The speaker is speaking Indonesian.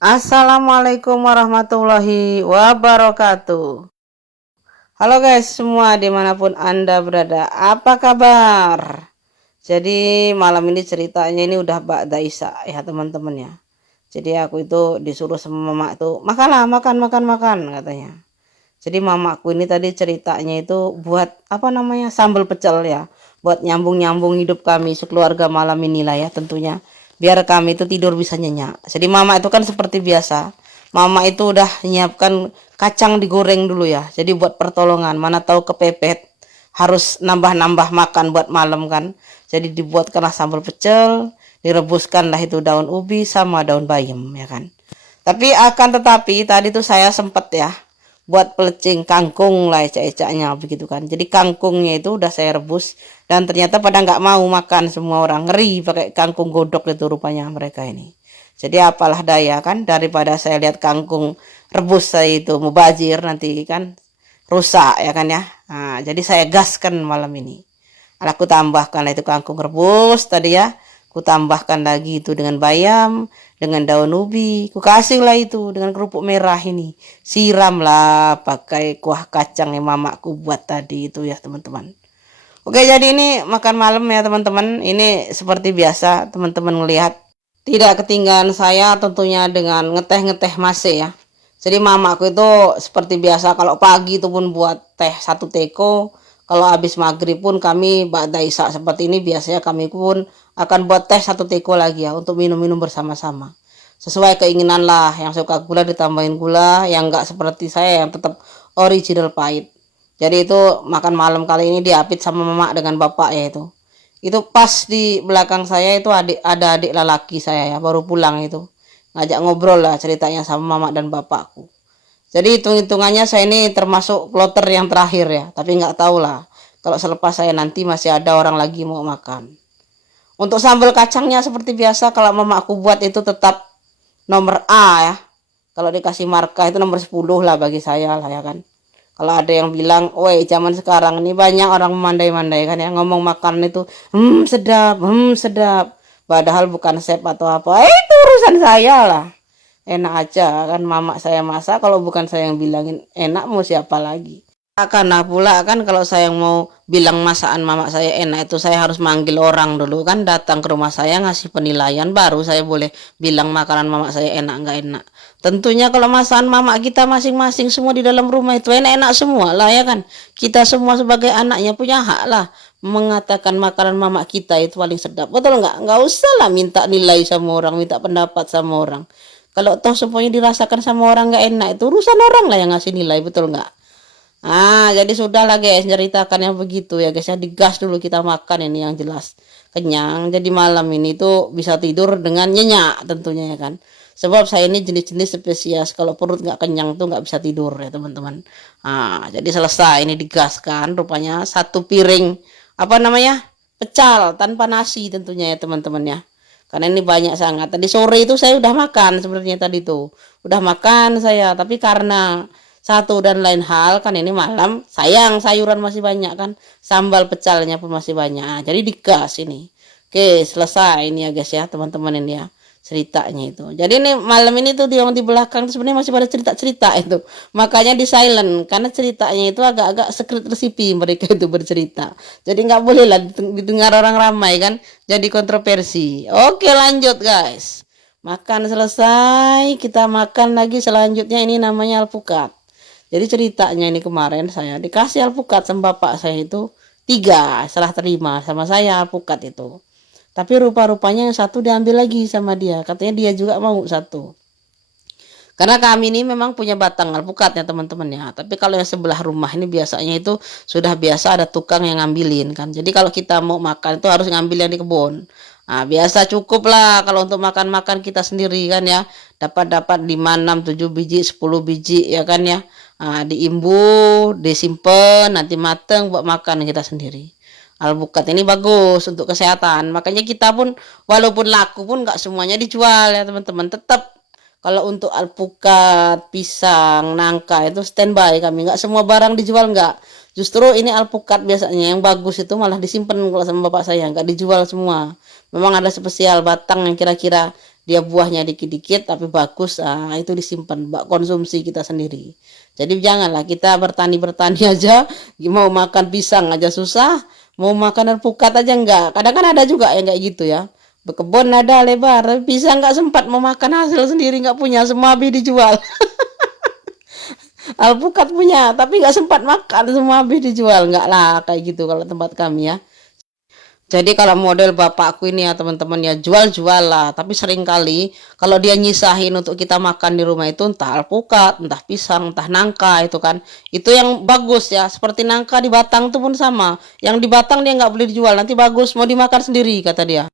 Assalamualaikum warahmatullahi wabarakatuh. Halo guys semua dimanapun anda berada, apa kabar? Jadi malam ini ceritanya ini udah Ba'da Isya ya teman-teman ya. Jadi aku itu disuruh sama mama itu makanlah makan katanya. Jadi mamaku ini tadi ceritanya itu buat apa namanya sambal pecel ya, buat nyambung hidup kami sekeluarga malam inilah ya tentunya, biar kami itu tidur bisa nyenyak. Jadi mama itu kan seperti biasa, mama itu udah nyiapkan kacang digoreng dulu ya, jadi buat pertolongan, mana tahu kepepet harus nambah makan buat malam kan. Jadi dibuatkanlah sambal pecel, direbuskanlah itu daun ubi sama daun bayam ya kan. Tetapi tadi tuh saya sempet ya buat pelecing kangkung lah ecak-ecaknya begitu kan. Jadi kangkungnya itu udah saya rebus dan ternyata pada nggak mau makan, semua orang ngeri pakai kangkung godok itu rupanya mereka ini. Jadi apalah daya kan, daripada saya lihat kangkung rebus saya itu mubazir nanti kan rusak ya kan ya. Nah, jadi saya gaskan malam ini. Aku tambahkan itu kangkung rebus tadi ya. Ku tambahkan lagi itu dengan bayam, dengan daun ubi. Ku kasih lah itu dengan kerupuk merah ini. Siram lah pakai kuah kacang yang mamaku buat tadi itu ya teman-teman. Oke, jadi ini makan malam ya teman-teman. Ini seperti biasa teman-teman melihat. Tidak ketinggalan saya tentunya dengan ngeteh-ngeteh masih ya. Jadi mamaku itu seperti biasa kalau pagi itu pun buat teh satu teko. Kalau habis maghrib pun kami ba'da isya seperti ini biasanya kami pun akan buat teh satu teko lagi ya untuk minum-minum bersama-sama. Sesuai keinginan lah, yang suka gula ditambahin gula, yang enggak seperti saya yang tetap original pahit. Jadi itu makan malam kali ini diapit sama mama dengan bapak ya itu. Itu pas di belakang saya itu ada adik lelaki saya ya baru pulang itu. Ngajak ngobrol lah ceritanya sama mama dan bapakku. Jadi hitung-hitungannya saya ini termasuk kloter yang terakhir ya. Tapi nggak tahu lah. Kalau selepas saya nanti masih ada orang lagi mau makan. Untuk sambal kacangnya seperti biasa kalau mama aku buat itu tetap nomor A ya. Kalau dikasih markah itu nomor 10 lah bagi saya lah ya kan. Kalau ada yang bilang, woi zaman sekarang ini banyak orang memandai-mandai kan ya. Ngomong makanan itu, sedap. Padahal bukan chef atau apa. Itu urusan saya lah. Enak aja kan mama saya masak, kalau bukan saya yang bilangin enak mau siapa lagi. Karena pula kan kalau saya mau bilang masakan mama saya enak itu saya harus manggil orang dulu kan, datang ke rumah saya ngasih penilaian baru saya boleh bilang makanan mama saya enak nggak enak. Tentunya kalau masakan mama kita masing-masing semua di dalam rumah itu enak-enak semua lah ya kan. Kita semua sebagai anaknya punya hak lah mengatakan makanan mama kita itu paling sedap. Betul nggak? Nggak usah lah minta nilai sama orang, minta pendapat sama orang. Kalau toh semuanya dirasakan sama orang nggak enak itu urusan orang lah yang ngasih nilai, betul nggak? Jadi sudah lah guys, ceritakan yang begitu ya guys ya, digas dulu kita makan ini yang jelas kenyang. Jadi malam ini tuh bisa tidur dengan nyenyak tentunya ya kan. Sebab saya ini jenis-jenis spesies kalau perut nggak kenyang tuh nggak bisa tidur ya teman-teman. Jadi selesai ini digaskan rupanya satu piring apa namanya pecal tanpa nasi tentunya ya teman-teman ya. Karena ini banyak sangat. Tadi sore itu saya udah makan sebenarnya tadi tuh. Udah makan saya, tapi karena satu dan lain hal kan ini malam sayang sayuran masih banyak kan, sambal pecalnya pun masih banyak, jadi digas ini. Oke selesai ini ya guys ya teman-teman ini ya ceritanya itu. Jadi ini malam ini tuh yang di belakang tuh sebenarnya masih pada cerita-cerita itu, makanya di silent karena ceritanya itu agak-agak secret recipe mereka itu bercerita, jadi nggak boleh lah didengar orang ramai kan, jadi kontroversi. Oke lanjut guys, makan selesai kita makan lagi selanjutnya, ini namanya alpukat. Jadi ceritanya ini kemarin saya dikasih alpukat sama bapak saya itu 3 setelah terima sama saya alpukat itu. Tapi rupa-rupanya yang satu diambil lagi sama dia. Katanya dia juga mau satu. Karena kami ini memang punya batang alpukatnya teman-teman ya. Tapi kalau yang sebelah rumah ini biasanya itu sudah biasa ada tukang yang ngambilin kan. Jadi kalau kita mau makan itu harus ngambil yang di kebun. Biasa cukup lah kalau untuk makan-makan kita sendiri kan ya. Dapat 5, 6, 7 biji, 10 biji ya kan ya. Diimbu, disimpan, nanti mateng buat makan kita sendiri. Alpukat ini bagus untuk kesehatan. Makanya kita pun walaupun laku pun nggak semuanya dijual ya teman-teman. Tetap kalau untuk alpukat, pisang, nangka itu standby kami. Nggak semua barang dijual nggak. Justru ini alpukat biasanya yang bagus itu malah disimpan kalau sama bapak saya. Nggak dijual semua. Memang ada spesial batang yang kira-kira dia buahnya dikit-dikit tapi bagus, itu disimpan buat konsumsi kita sendiri. Jadi janganlah kita bertani aja, mau makan pisang aja susah, mau makan alpukat aja enggak. Kadang kan ada juga yang kayak gitu ya, berkebun ada lebar tapi pisang nggak sempat mau makan hasil sendiri, nggak punya, semua habis dijual. Alpukat punya tapi nggak sempat makan, semua habis dijual. Nggak lah kayak gitu kalau tempat kami ya. Jadi kalau model bapakku ini ya teman-teman ya, jual-jual lah. Tapi sering kali kalau dia nyisahin untuk kita makan di rumah itu entah alpukat, entah pisang, entah nangka itu kan. Itu yang bagus ya. Seperti nangka di batang itu pun sama. Yang di batang dia nggak boleh dijual, nanti bagus mau dimakan sendiri kata dia.